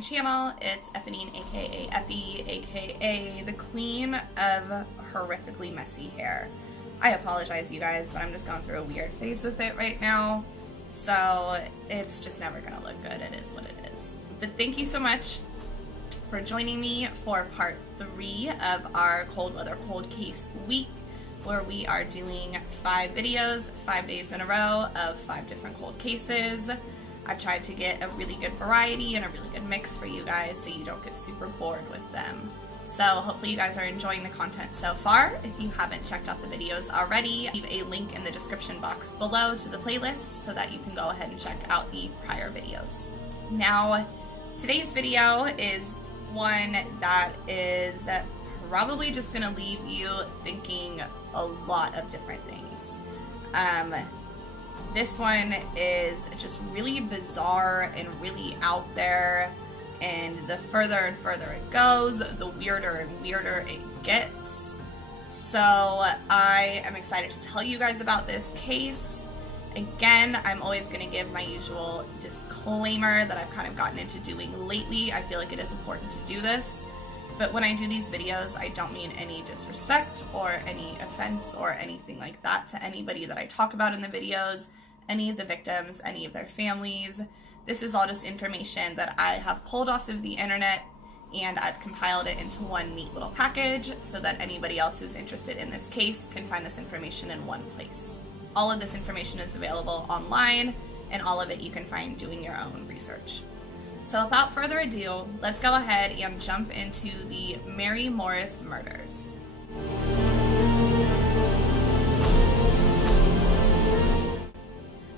my channel. It's Eponine, aka Epi, aka the queen of horrifically messy hair. I apologize, you guys, but I'm just going through a weird phase with it right now, so it's just never gonna look good. It is what it is. But thank you so much for joining me for part 3 of our cold weather cold case week, where we are doing 5 videos, 5 days in a row of 5 different cold cases. I've tried to get a really good variety and a really good mix for you guys so you don't get super bored with them. So hopefully you guys are enjoying the content so far. If you haven't checked out the videos already, leave a link in the description box below to the playlist so that you can go ahead and check out the prior videos. Now, today's video is one that is probably just gonna leave you thinking a lot of different things. This one is just really bizarre and really out there, and the further and further it goes, the weirder and weirder it gets. So I am excited to tell you guys about this case. Again, I'm always going to give my usual disclaimer that I've kind of gotten into doing lately. I feel like it is important to do this. But when I do these videos, I don't mean any disrespect or any offense or anything like that to anybody that I talk about in the videos, any of the victims, any of their families. This is all just information that I have pulled off of the internet, and I've compiled it into one neat little package so that anybody else who's interested in this case can find this information in one place. All of this information is available online, and all of it you can find doing your own research. So without further ado, let's go ahead and jump into the Mary Morris murders.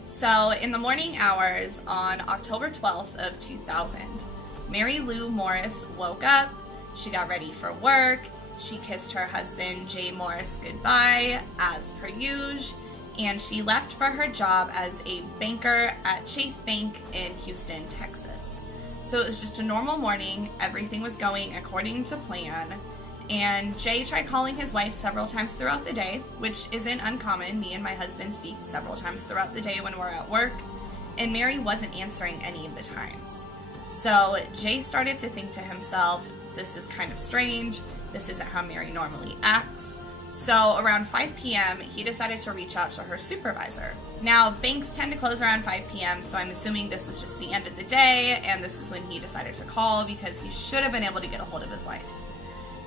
So in the morning hours on October 12th of 2000, Mary Lou Morris woke up, she got ready for work, she kissed her husband Jay Morris goodbye as per usual, and she left for her job as a banker at Chase Bank in Houston, Texas. So it was just a normal morning, everything was going according to plan, and Jay tried calling his wife several times throughout the day, which isn't uncommon. Me and my husband speak several times throughout the day when we're at work, and Mary wasn't answering any of the times. So Jay started to think to himself, this is kind of strange, this isn't how Mary normally acts. So around 5 p.m., he decided to reach out to her supervisor. Now, banks tend to close around 5 p.m., so I'm assuming this was just the end of the day, and this is when he decided to call because he should have been able to get a hold of his wife.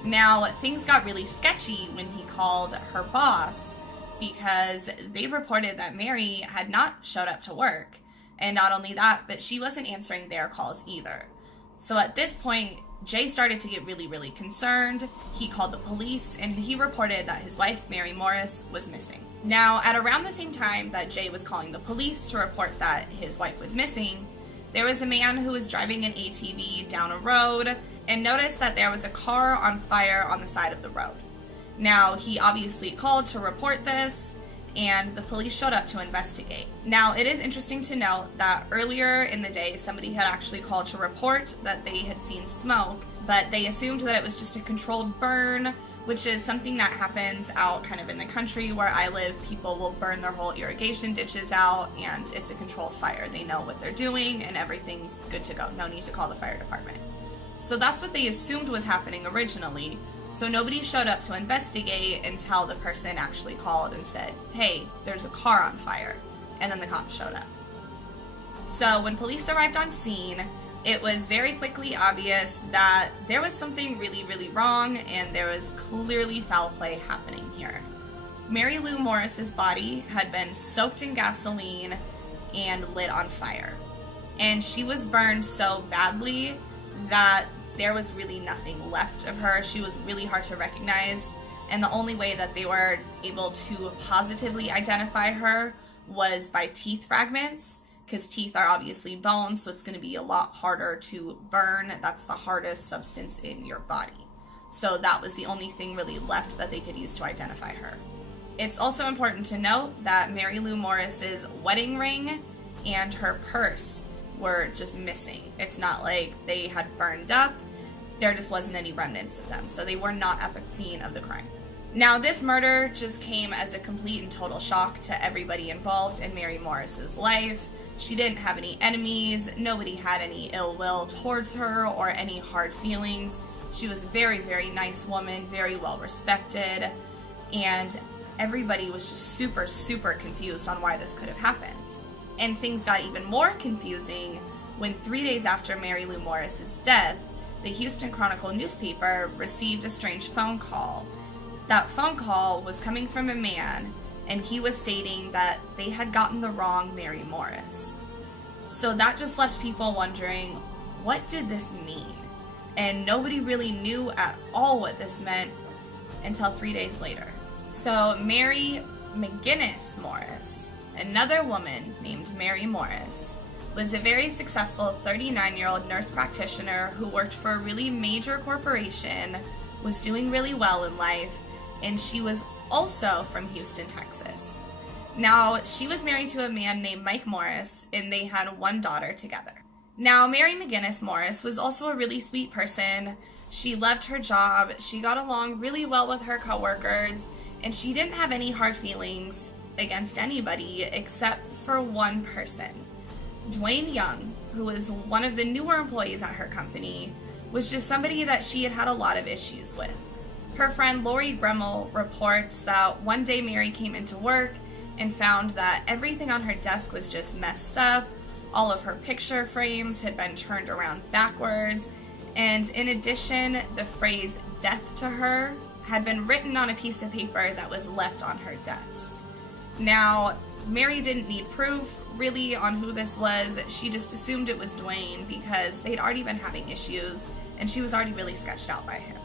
Now, things got really sketchy when he called her boss because they reported that Mary had not showed up to work. And not only that, but she wasn't answering their calls either. So at this point, Jay started to get really, really concerned. He called the police and he reported that his wife, Mary Morris, was missing. Now, at around the same time that Jay was calling the police to report that his wife was missing, there was a man who was driving an ATV down a road and noticed that there was a car on fire on the side of the road. Now, he obviously called to report this, and the police showed up to investigate. Now, it is interesting to note that earlier in the day, somebody had actually called to report that they had seen smoke, but they assumed that it was just a controlled burn, which is something that happens out kind of in the country where I live. People will burn their whole irrigation ditches out, and it's a controlled fire. They know what they're doing, and everything's good to go. No need to call the fire department. So that's what they assumed was happening originally. So nobody showed up to investigate until the person actually called and said, hey, there's a car on fire. And then the cops showed up. So when police arrived on scene, it was very quickly obvious that there was something really, really wrong, and there was clearly foul play happening here. Mary Lou Morris's body had been soaked in gasoline and lit on fire. And she was burned so badly that there was really nothing left of her. She was really hard to recognize, and the only way that they were able to positively identify her was by teeth fragments, because teeth are obviously bone, so it's going to be a lot harder to burn. That's the hardest substance in your body. So that was the only thing really left that they could use to identify her. It's also important to note that Mary Lou Morris's wedding ring and her purse were just missing. It's not like they had burned up. There just wasn't any remnants of them, so they were not at the scene of the crime. Now, this murder just came as a complete and total shock to everybody involved in Mary Morris's life. She didn't have any enemies. Nobody had any ill will towards her or any hard feelings. She was a very, very nice woman, very well respected, and everybody was just super, super confused on why this could have happened. And things got even more confusing when 3 days after Mary Lou Morris's death, the Houston Chronicle newspaper received a strange phone call. That phone call was coming from a man, and he was stating that they had gotten the wrong Mary Morris. So that just left people wondering, what did this mean? And nobody really knew at all what this meant until 3 days later. So Mary McGinnis Morris, another woman named Mary Morris, was a very successful 39-year-old nurse practitioner who worked for a really major corporation, was doing really well in life, and she was also from Houston, Texas. Now, she was married to a man named Mike Morris, and they had one daughter together. Now, Mary McGinnis Morris was also a really sweet person. She loved her job, she got along really well with her coworkers, and she didn't have any hard feelings against anybody except for one person. Dwayne Young, who was one of the newer employees at her company, was just somebody that she had had a lot of issues with. Her friend Lori Gremmel reports that one day Mary came into work and found that everything on her desk was just messed up. All of her picture frames had been turned around backwards, and in addition, the phrase "death to her" had been written on a piece of paper that was left on her desk. Now, Mary didn't need proof, really, on who this was. She just assumed it was Dwayne because they'd already been having issues, and she was already really sketched out by him.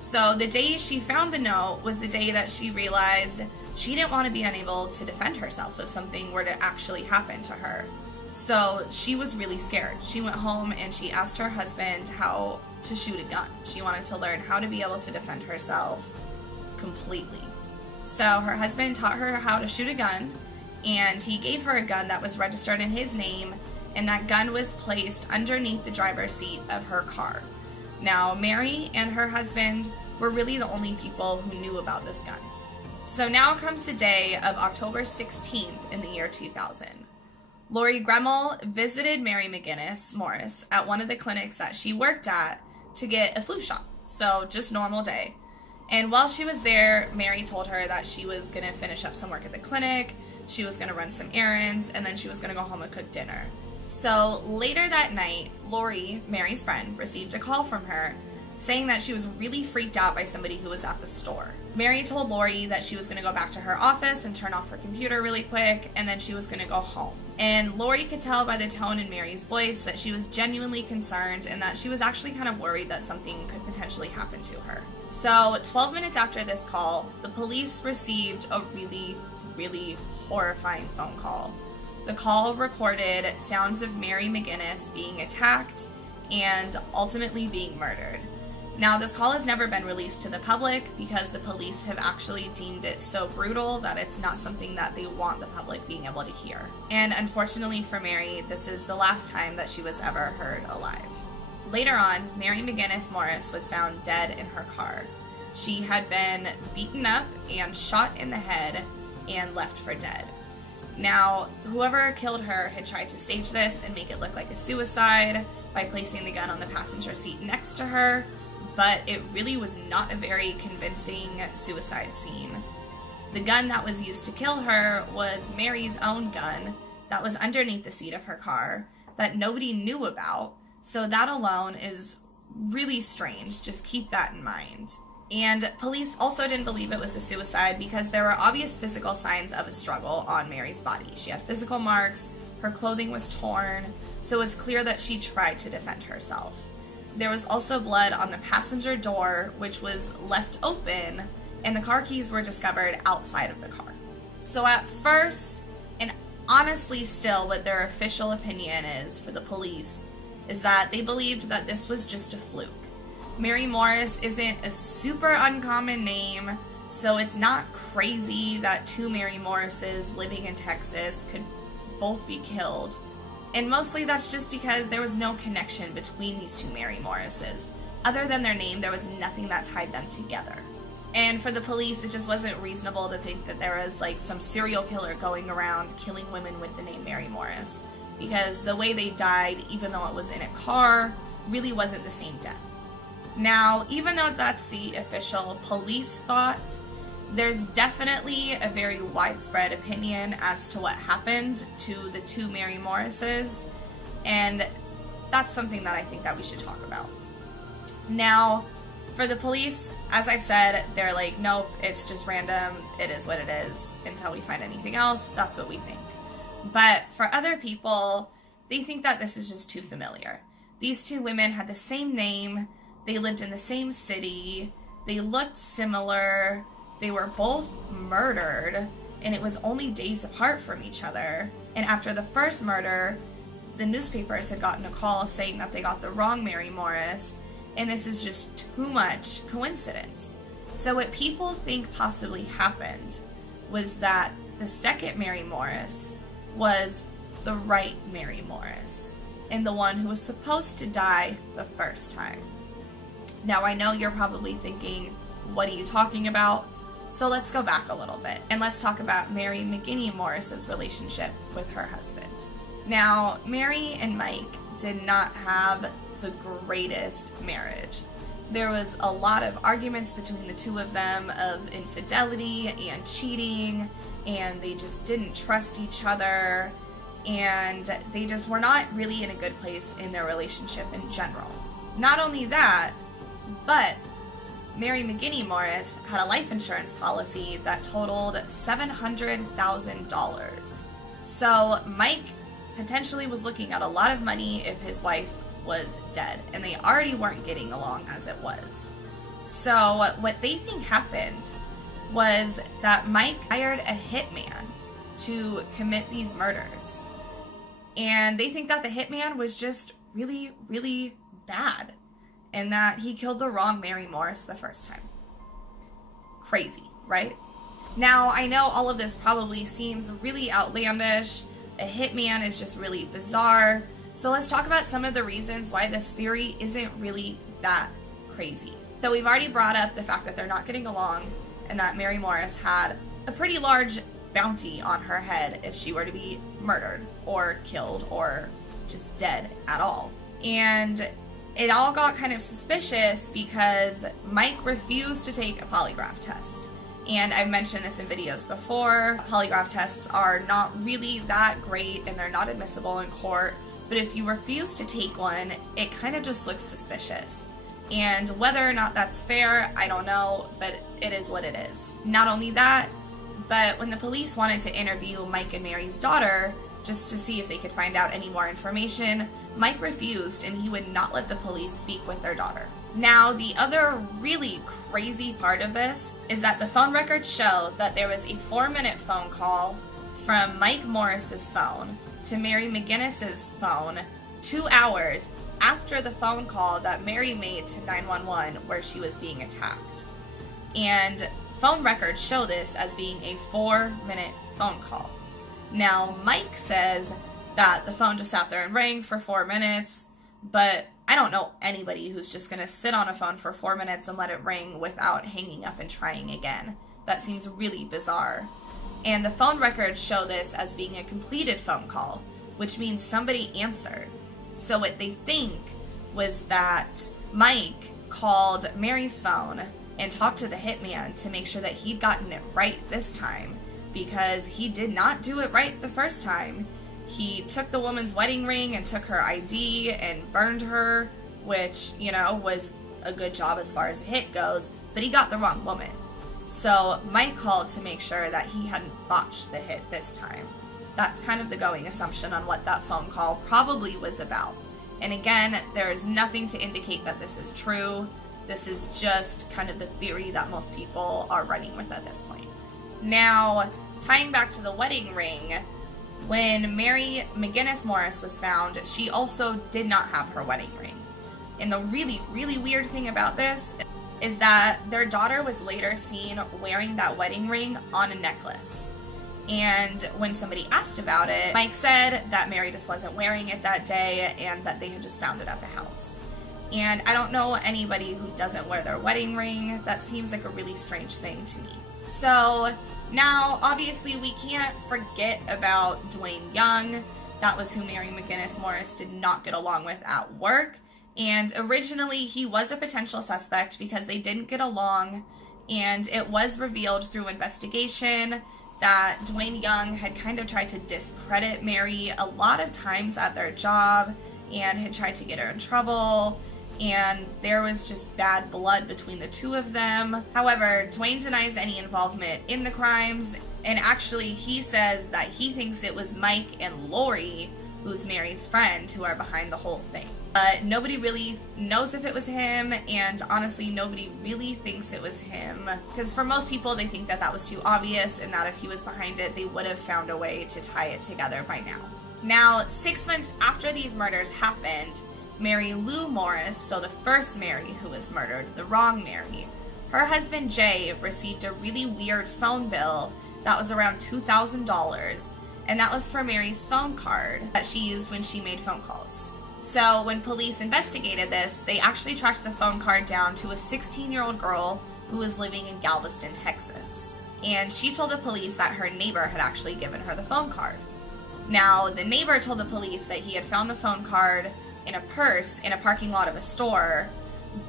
So the day she found the note was the day that she realized she didn't want to be unable to defend herself if something were to actually happen to her. So she was really scared. She went home and she asked her husband how to shoot a gun. She wanted to learn how to be able to defend herself completely. So her husband taught her how to shoot a gun, and he gave her a gun that was registered in his name, and that gun was placed underneath the driver's seat of her car. Now, Mary and her husband were really the only people who knew about this gun. So now comes the day of October 16th in the year 2000. Lori Gremmel visited Mary McGinnis Morris at one of the clinics that she worked at to get a flu shot. So just normal day. And while she was there, Mary told her that she was going to finish up some work at the clinic, she was going to run some errands, and then she was going to go home and cook dinner. So later that night, Lori, Mary's friend, received a call from her saying that she was really freaked out by somebody who was at the store. Mary told Lori that she was going to go back to her office and turn off her computer really quick, and then she was going to go home. And Lori could tell by the tone in Mary's voice that she was genuinely concerned and that she was actually kind of worried that something could potentially happen to her. So 12 minutes after this call, the police received a really, really horrifying phone call. The call recorded sounds of Mary McGinnis being attacked and ultimately being murdered. Now, this call has never been released to the public because the police have actually deemed it so brutal that it's not something that they want the public being able to hear. And unfortunately for Mary, this is the last time that she was ever heard alive. Later on, Mary McGinnis Morris was found dead in her car. She had been beaten up and shot in the head and left for dead. Now, whoever killed her had tried to stage this and make it look like a suicide by placing the gun on the passenger seat next to her, but it really was not a very convincing suicide scene. The gun that was used to kill her was Mary's own gun that was underneath the seat of her car that nobody knew about, so that alone is really strange. Just keep that in mind. And police also didn't believe it was a suicide because there were obvious physical signs of a struggle on Mary's body. She had physical marks, her clothing was torn, so it's clear that she tried to defend herself. There was also blood on the passenger door, which was left open, and the car keys were discovered outside of the car. So at first, and honestly still what their official opinion is for the police, is that they believed that this was just a fluke. Mary Morris isn't a super uncommon name, so it's not crazy that two Mary Morrises living in Texas could both be killed. And mostly that's just because there was no connection between these two Mary Morrises. Other than their name, there was nothing that tied them together. And for the police, it just wasn't reasonable to think that there was like some serial killer going around killing women with the name Mary Morris, because the way they died, even though it was in a car, really wasn't the same death. Now, even though that's the official police thought, there's definitely a very widespread opinion as to what happened to the two Mary Morrises, and that's something that I think that we should talk about. Now, for the police, as I've said, they're like, nope, it's just random, it is what it is, until we find anything else, that's what we think. But for other people, they think that this is just too familiar. These two women had the same name, they lived in the same city, they looked similar, they were both murdered, and it was only days apart from each other. And after the first murder, the newspapers had gotten a call saying that they got the wrong Mary Morris, and this is just too much coincidence. So what people think possibly happened was that the second Mary Morris was the right Mary Morris, and the one who was supposed to die the first time. Now, I know you're probably thinking, what are you talking about? So let's go back a little bit, and let's talk about Mary McGinney Morris's relationship with her husband. Now, Mary and Mike did not have the greatest marriage. There was a lot of arguments between the two of them of infidelity and cheating, and they just didn't trust each other, and they just were not really in a good place in their relationship in general. Not only that, but Mary McGinney Morris had a life insurance policy that totaled $700,000. So Mike potentially was looking at a lot of money if his wife was dead, and they already weren't getting along as it was. So what they think happened was that Mike hired a hitman to commit these murders. And they think that the hitman was just really, really bad, and that he killed the wrong Mary Morris the first time. Crazy, right? Now, I know all of this probably seems really outlandish. A hitman is just really bizarre. So let's talk about some of the reasons why this theory isn't really that crazy. So we've already brought up the fact that they're not getting along, and that Mary Morris had a pretty large bounty on her head if she were to be murdered or killed or just dead at all. And it all got kind of suspicious because Mike refused to take a polygraph test. And I've mentioned this in videos before. Polygraph tests are not really that great, and they're not admissible in court. But if you refuse to take one, it kind of just looks suspicious. And whether or not that's fair, I don't know, but it is what it is. Not only that, but when the police wanted to interview Mike and Mary's daughter, just to see if they could find out any more information, Mike refused, and he would not let the police speak with their daughter. Now, the other really crazy part of this is that the phone records show that there was a 4-minute phone call from Mike Morris's phone to Mary McGinnis's phone 2 hours after the phone call that Mary made to 911 where she was being attacked. And phone records show this as being a 4-minute phone call. Now, Mike says that the phone just sat there and rang for 4 minutes, but I don't know anybody who's just going to sit on a phone for 4 minutes and let it ring without hanging up and trying again. That seems really bizarre. And the phone records show this as being a completed phone call, which means somebody answered. So what they think was that Mike called Mary's phone and talked to the hitman to make sure that he'd gotten it right this time, because he did not do it right the first time. He took the woman's wedding ring and took her ID and burned her, which, you know, was a good job as far as the hit goes, but he got the wrong woman. So Mike called to make sure that he hadn't botched the hit this time. That's kind of the going assumption on what that phone call probably was about. And again, there is nothing to indicate that this is true. This is just kind of the theory that most people are running with at this point. Now, tying back to the wedding ring, when Mary McGinnis Morris was found, she also did not have her wedding ring. And the really, really weird thing about this is that their daughter was later seen wearing that wedding ring on a necklace. And when somebody asked about it, Mike said that Mary just wasn't wearing it that day and that they had just found it at the house. And I don't know anybody who doesn't wear their wedding ring. That seems like a really strange thing to me. So now, obviously, we can't forget about Dwayne Young. That was who Mary McGinnis Morris did not get along with at work. And originally, he was a potential suspect because they didn't get along. And it was revealed through investigation that Dwayne Young had kind of tried to discredit Mary a lot of times at their job and had tried to get her in trouble. And there was just bad blood between the two of them. However, Dwayne denies any involvement in the crimes, and actually he says that he thinks it was Mike and Lori, who's Mary's friend, who are behind the whole thing. But nobody really knows if it was him, and honestly, nobody really thinks it was him. Because for most people, they think that that was too obvious, and that if he was behind it, they would have found a way to tie it together by now. Now, 6 months after these murders happened, Mary Lou Morris, so the first Mary who was murdered, the wrong Mary, her husband Jay received a really weird phone bill that was around $2,000, and that was for Mary's phone card that she used when she made phone calls. So when police investigated this, they actually tracked the phone card down to a 16-year-old girl who was living in Galveston, Texas. And she told the police that her neighbor had actually given her the phone card. Now, the neighbor told the police that he had found the phone card in a purse in a parking lot of a store,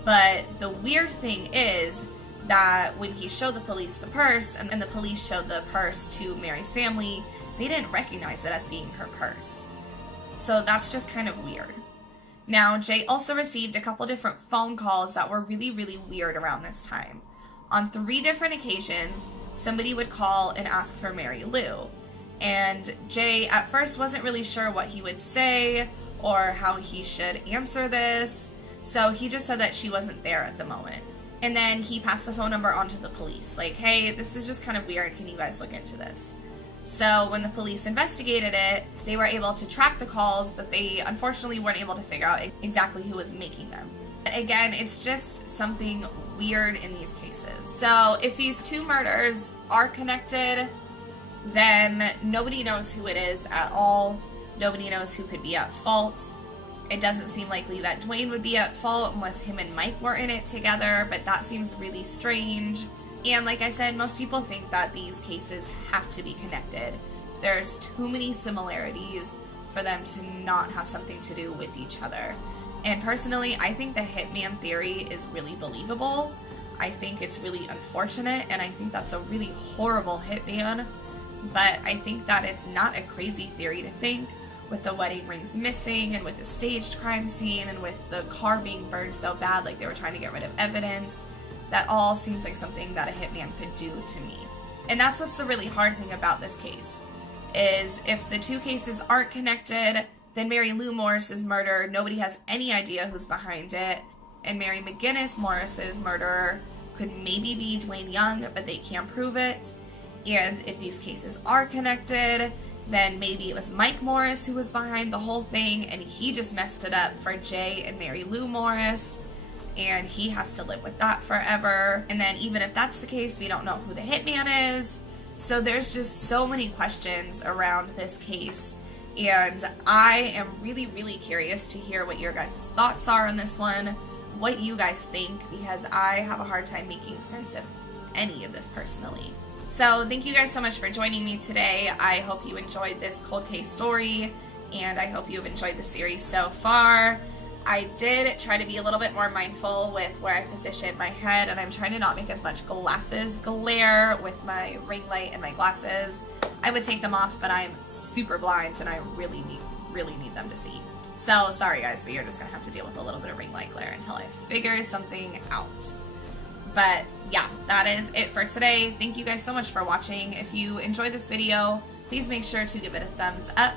but the weird thing is that when he showed the police the purse, and then the police showed the purse to Mary's family, they didn't recognize it as being her purse. So that's just kind of weird. Now, Jay also received a couple different phone calls that were really, really weird around this time. On 3 different occasions, somebody would call and ask for Mary Lou, and Jay at first wasn't really sure what he would say or how he should answer this, so he just said that she wasn't there at the moment. And then he passed the phone number on to the police, like, hey, this is just kind of weird, can you guys look into this? So when the police investigated it, they were able to track the calls, but they unfortunately weren't able to figure out exactly who was making them. Again, it's just something weird in these cases. So if these 2 murders are connected, then nobody knows who it is at all. Nobody knows who could be at fault. It doesn't seem likely that Dwayne would be at fault unless him and Mike were in it together, but that seems really strange. And like I said, most people think that these cases have to be connected. There's too many similarities for them to not have something to do with each other. And personally, I think the hitman theory is really believable. I think it's really unfortunate, and I think that's a really horrible hitman. But I think that it's not a crazy theory to think, with the wedding rings missing, and with the staged crime scene, and with the car being burned so bad, like they were trying to get rid of evidence. That all seems like something that a hitman could do to me. And that's what's the really hard thing about this case, is if the 2 cases aren't connected, then Mary Lou Morris's murder, nobody has any idea who's behind it, and Mary McGinnis Morris's murderer could maybe be Dwayne Young, but they can't prove it. And if these cases are connected, then maybe it was Mike Morris who was behind the whole thing, and he just messed it up for Jay and Mary Lou Morris, and he has to live with that forever. And then even if that's the case, we don't know who the hitman is. So there's just so many questions around this case, and I am really, really curious to hear what your guys' thoughts are on this one, what you guys think, because I have a hard time making sense of any of this personally. So thank you guys so much for joining me today. I hope you enjoyed this cold case story, and I hope you've enjoyed the series so far. I did try to be a little bit more mindful with where I position my head, and I'm trying to not make as much glasses glare with my ring light and my glasses. I would take them off, but I'm super blind, and I really need them to see. So sorry guys, but you're just gonna have to deal with a little bit of ring light glare until I figure something out. But yeah, that is it for today. Thank you guys so much for watching. If you enjoyed this video, please make sure to give it a thumbs up.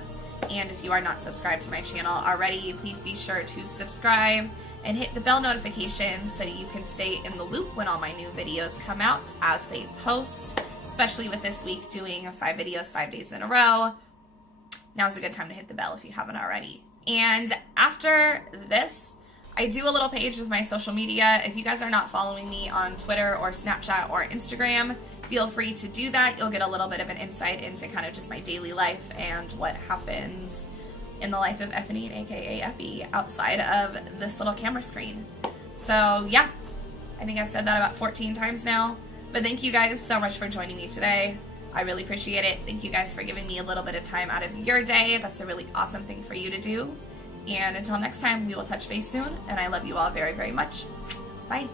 And if you are not subscribed to my channel already, please be sure to subscribe and hit the bell notification so that you can stay in the loop when all my new videos come out as they post, especially with this week doing 5 videos 5 days in a row. Now's a good time to hit the bell if you haven't already. And after this, I do a little page with my social media. If you guys are not following me on Twitter or Snapchat or Instagram, feel free to do that. You'll get a little bit of an insight into kind of just my daily life and what happens in the life of Eponine, aka Epi, outside of this little camera screen. So yeah, I think I've said that about 14 times now, but thank you guys so much for joining me today. I really appreciate it. Thank you guys for giving me a little bit of time out of your day. That's a really awesome thing for you to do. And until next time, we will touch base soon, and I love you all very, very much. Bye.